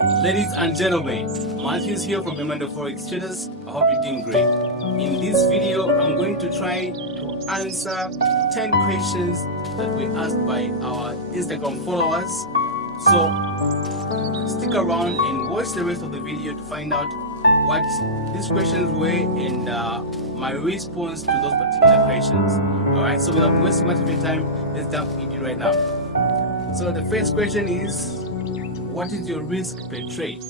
Ladies and gentlemen, Matthews here from Emmanuel Forex Traders. I hope you're doing great. In this video, I'm going to try to answer 10 questions that were asked by our Instagram followers. So stick around and watch the rest of the video to find out what these questions were and my response to those particular questions. Alright, so without wasting much of your time, let's jump into it right now. So the first question is, what is your risk per trade?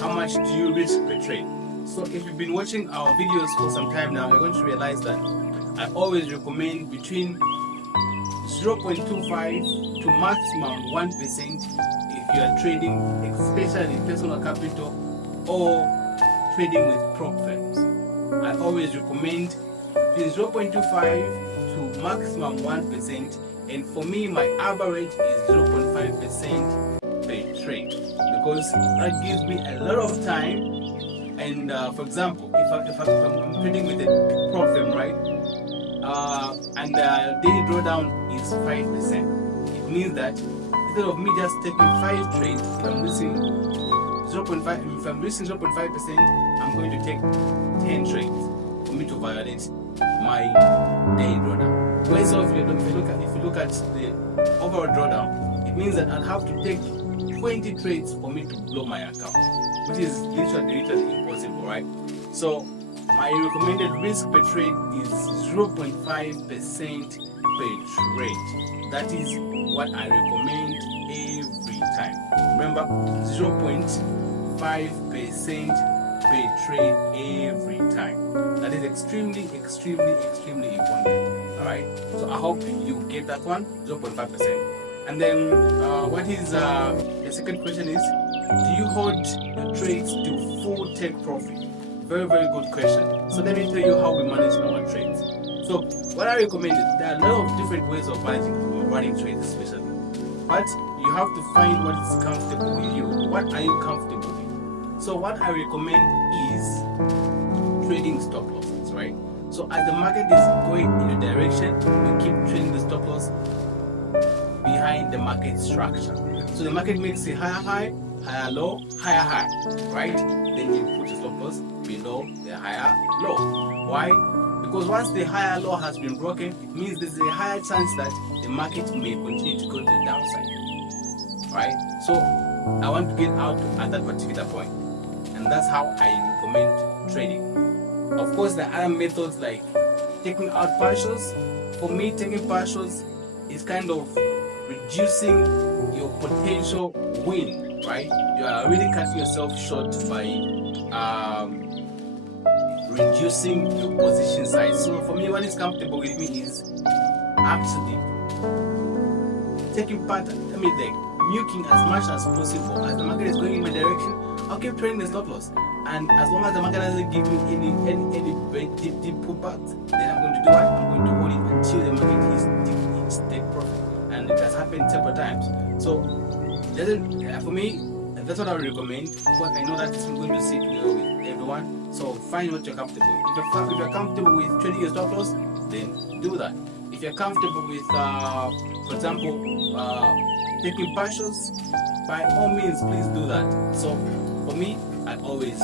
How much do you risk per trade? So if you've been watching our videos for some time now, you're going to realize that I always recommend between 0.25 to maximum 1% if you are trading, especially personal capital or trading with prop firms. I always recommend between 0.25 to maximum 1%, and for me my average is 0.5% per trade, because that gives me a lot of time. And for example, if I'm trading with a prop firm, right, and the daily drawdown is 5%, it means that instead of me just taking 5 trades, if I'm losing 0.5%, I'm going to take 10 trades for me to violate my daily drawdown. Whereas if you look at the overall drawdown, it means that I'll have to take 20 trades for me to blow my account, which is literally impossible, right? So my recommended risk per trade is 0.5% per trade. That is what I recommend every time. Remember, 0.5% per trade every time. That is extremely important. Alright, so I hope you get that one, 0.5%. And then what is the second question is, do you hold your trades to full take profit? Very good question. So let me tell you how we manage our trades. So what I recommend is, there are a lot of different ways of running trades, especially, but you have to find what is comfortable with you. What are you comfortable with? So what I recommend is trading stop losses, right? So as the market is going in a direction, you keep trading the stop loss behind the market structure. So the market makes a higher high, higher low, higher high, right? Then you put the stop loss below the higher low. Why? Because once the higher low has been broken, it means there's a higher chance that the market may continue to go to the downside, right? So I want to get out at that particular point, and that's how I recommend trading. Of course, there are other methods like taking out partials. For me, taking partials is kind of reducing your potential win, right? You are really cutting yourself short by reducing your position size. So for me, what is comfortable with me is actually taking part, milking as much as possible. As the market is going in my direction, I'll keep trading the stop loss. And as long as the market doesn't give me any very deep pullbacks, then I'm going to do what? I'm going to hold it until the market hits take profit. And it has happened several times. So for me, that's what I would recommend. But I know that I'm going to sit together with everyone. So find what you're comfortable with. If you're comfortable with trading your stop loss, then do that. If you're comfortable with, for example, taking partials, by all means, please do that. So for me, I always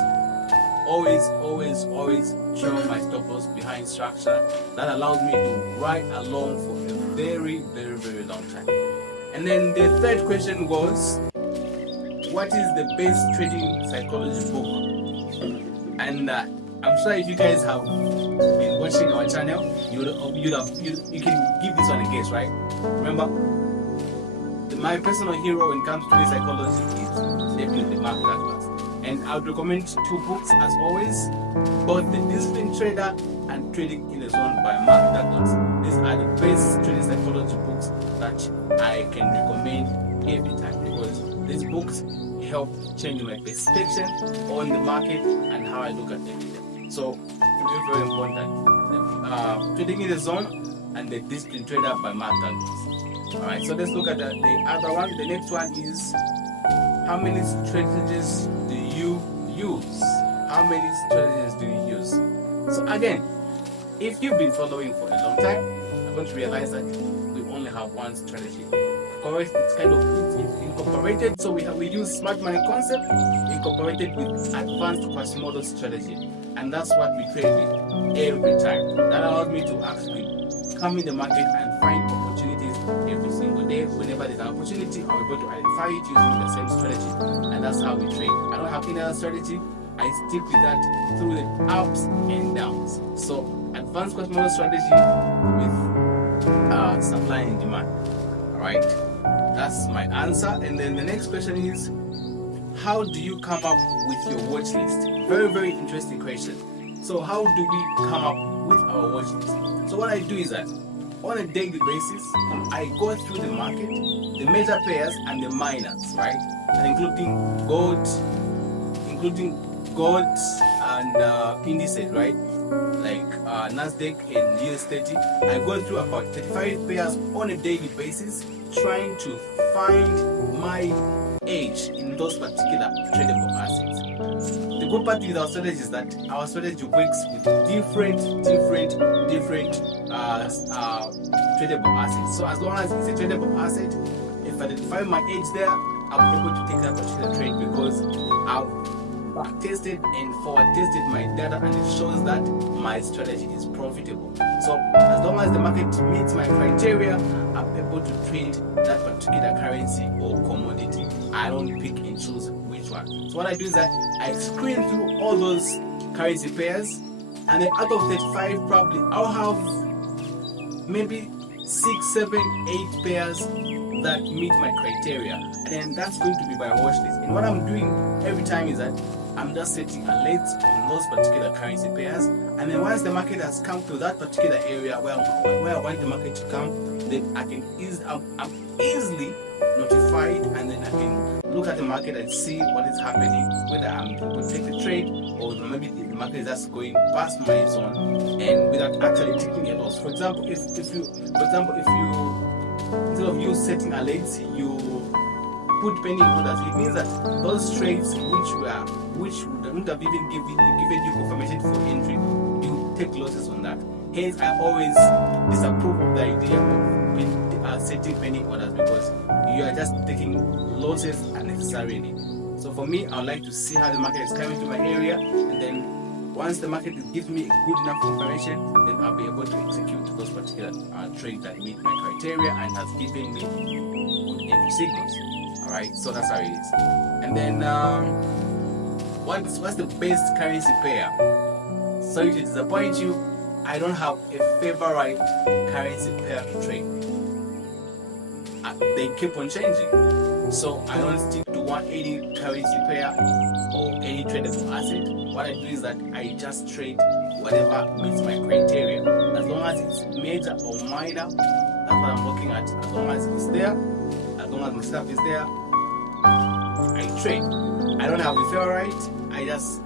trail my stop loss behind structure. That allows me to ride along for a very long time. And then the third question was, what is the best trading psychology book? And I'm sure if you guys have been watching our channel, you can give this one a guess, right? Remember, my personal hero when it comes to trading psychology is definitely Mark Douglas. And I would recommend 2 books as always, both The Disciplined Trader and Trading in the Zone by Mark Douglas. These are the best trading psychology books that I can recommend every time, because these books help change my perception on the market and how I look at everything. So very important. Trading in the Zone and The Disciplined Trader by Mark Douglas. Alright, so let's look at the other one. The next one is, how many strategies do you use? How many strategies do you use? So again, if you've been following for a long time, you're going to realize that we only have one strategy. Of it's kind of it's incorporated. So we use smart money concept incorporated with advanced Quasimodo strategy, and that's what we trade with every time. That allowed me to actually come in the market and find opportunities every single day. Whenever there's an opportunity, I'm able to identify it using the same strategy, and that's how we trade. I don't have any other strategy. I stick with that through the ups and downs. So advanced Quasimodo strategy with supply and demand. All right, that's my answer. And then the next question is, how do you come up with your watch list? Very, very interesting question. So how do we come up with our watch list? So what I do is that on a daily basis, I go through the market, the major pairs and the minors, right? And including gold and indices, right? Like Nasdaq and US30. I go through about 35 pairs on a daily basis, trying to find my edge in those particular tradable assets. The good part with our strategy is that our strategy works with different tradable assets. So as long as it's a tradable asset, if I identify my edge there, I'm able to take that particular trade because I've back tested and forward tested my data, and it shows that my strategy is profitable. So as long as the market meets my criteria, I'm able to trade that particular currency or commodity. I don't pick and choose which one. So what I do is that I screen through all those currency pairs, and then out of 35 probably I'll have maybe 6, 7, 8 pairs that meet my criteria, and then that's going to be my watch list. And what I'm doing every time is that I'm just setting alerts on those particular currency pairs, and then once the market has come to that particular area where I want the market to come, then I'm easily notified, and then I can look at the market and see what is happening, whether I'm able to take the trade or maybe the market is just going past my zone and without actually taking a loss. For example, if you instead of you setting alerts, you put pending orders, it means that those trades which wouldn't have even given you confirmation for entry, you take losses on that. Hence, I always disapprove of the idea of setting pending orders, because you are just taking losses unnecessarily. So for me, I would like to see how the market is coming to my area, and then once the market gives me good enough information, then I'll be able to execute those particular trades that meet my criteria and has given me good entry signals. Alright, so that's how it is. And then what's the best currency pair? Sorry to disappoint you, I don't have a favorite currency pair to trade. They keep on changing, so I don't stick to any currency pair or any tradable asset. What I do is that I just trade whatever meets my criteria. As long as it's major or minor, that's what I'm looking at. As long as it's there, as long as my stuff is there, I trade. I don't have a favorite. I just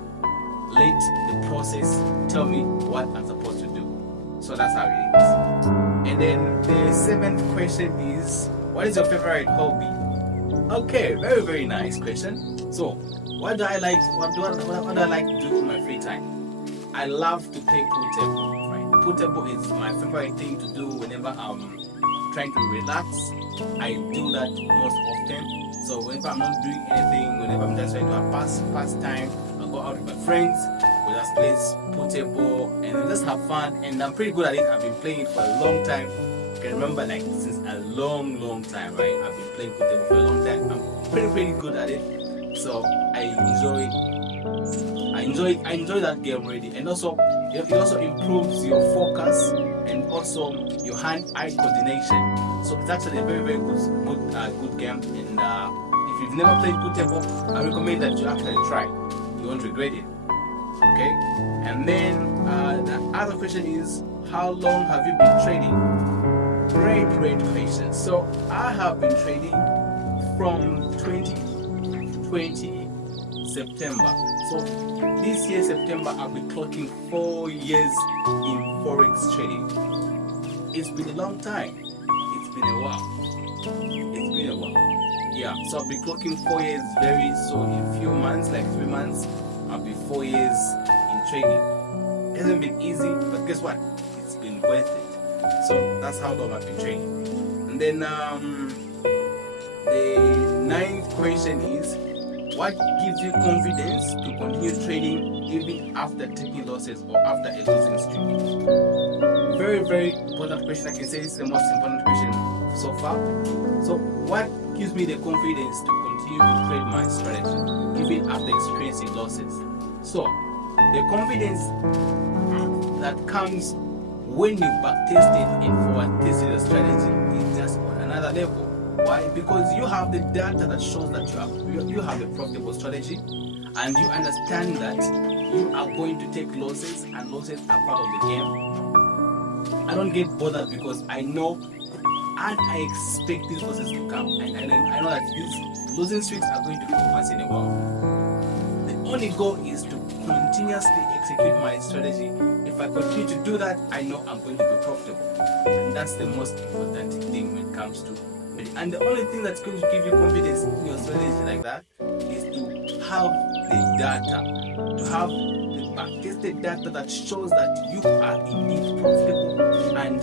let the process tell me what I'm supposed to do. So that's how it is. And then the 7th question is, what is your favorite hobby? Okay, very, very nice question. So what do I like? What do I like to do in my free time? I love to play pool table. Right? Pool table is my favorite thing to do whenever I'm trying to relax. I do that most often. So whenever I'm not doing anything, whenever I'm just trying to have pass time, I'll go out with my friends, we just play pool table and just have fun. And I'm pretty good at it. I've been playing it for a long time. I can remember like since a long time, right? I've been playing pool table for a long time. I'm pretty good at it. So I enjoy that game already. And also it also improves your focus and also your hand-eye coordination. So it's actually a very good game. And if you've never played pool table, I recommend that you actually try. You won't regret it. Okay. And then the other question is, how long have you been trading? Great question. So I have been trading from 2020 September. So this year September I'll be clocking 4 years in forex trading. It's been a long time. It's been a while. Yeah, so I'll be clocking 4 years so in a few months, like 3 months, I'll be 4 years in trading. It hasn't been easy, but guess what? It's been worth it. So that's how long I've been trading. And then the ninth question is, what gives you confidence to continue trading even after taking losses or after a losing streak? Very, very important question. I can say it's the most important question so far. So, what gives me the confidence to continue to trade my strategy even after experiencing losses? So, the confidence that comes when you backtested and forward tested a strategy is just on another level. Why? Because you have the data that shows that you have a profitable strategy, and you understand that you are going to take losses, and losses are part of the game. I don't get bothered because I know and I expect these losses to come, and I know that these losing streaks are going to come once in a while. The only goal is to continuously execute my strategy. If I continue to do that, I know I'm going to be profitable, and that's the most important thing when it comes to. And the only thing that's going to give you confidence in your strategy like that is to have the data, to have the backtested data that shows that you are indeed profitable, and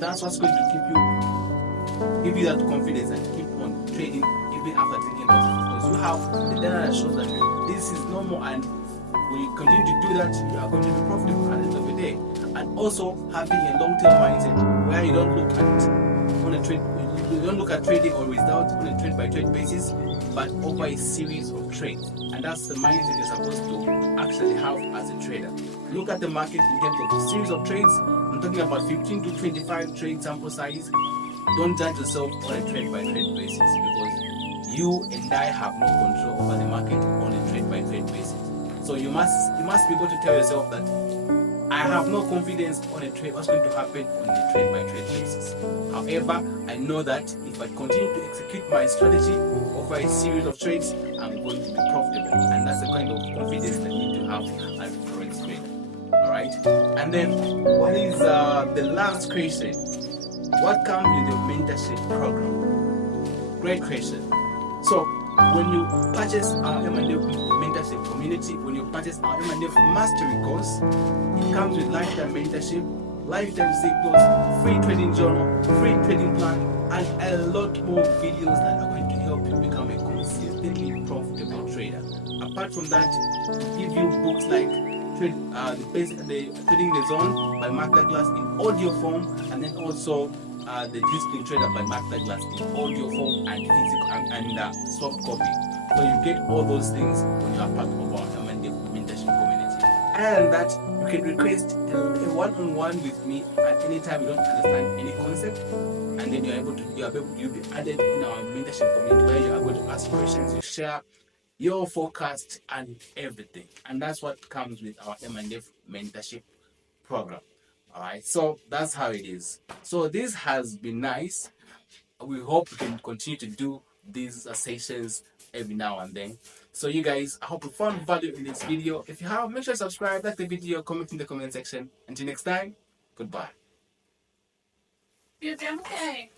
that's what's going to give you that confidence and keep on trading even after taking losses, because you have the data that shows that this is normal, and when you continue to do that, you are going to be profitable at the end of the day. And also having a long-term mindset where you don't look at trading or results on a trade-by-trade basis, but over a series of trades. And that's the mindset you're supposed to actually have as a trader. Look at the market in terms of a series of trades. I'm talking about 15 to 25 trade sample size. Don't judge yourself on a trade-by-trade basis, because you and I have no control over the market on a trade-by-trade basis. So you must be able to tell yourself that I have no confidence on a trade, what's going to happen on a trade-by-trade basis. However, I know that if I continue to execute my strategy over a series of trades, I'm going to be profitable. And that's the kind of confidence that you need to have as a forex trader. Alright? And then, what is the last question? What comes with your mentorship program? Great question. So, when you purchase our M&F mentorship community, when you purchase our M&F mastery course, it comes with lifetime mentorship, lifetime signals, free trading journal, free trading plan, and a lot more videos that are going to help you become a consistently profitable trader. Apart from that, we give you books like the Trading the Zone by Mark Douglas in audio form, and then also the Disciplined Trader by Mark Douglas in audio form and physical and soft copy. So you get all those things when you are part of our M&F mentorship community. And that you can request a one-on-one with me at any time you don't understand any concept, and then you'll be added in our mentorship community where you are going to ask questions, you share your forecast and everything. And that's what comes with our M&F mentorship program. Alright, so that's how it is. So this has been nice. We hope we can continue to do these sessions every now and then. So you guys, I hope you found value in this video. If you have, make sure to subscribe, like the video, comment in the comment section. Until next time, goodbye. You're okay.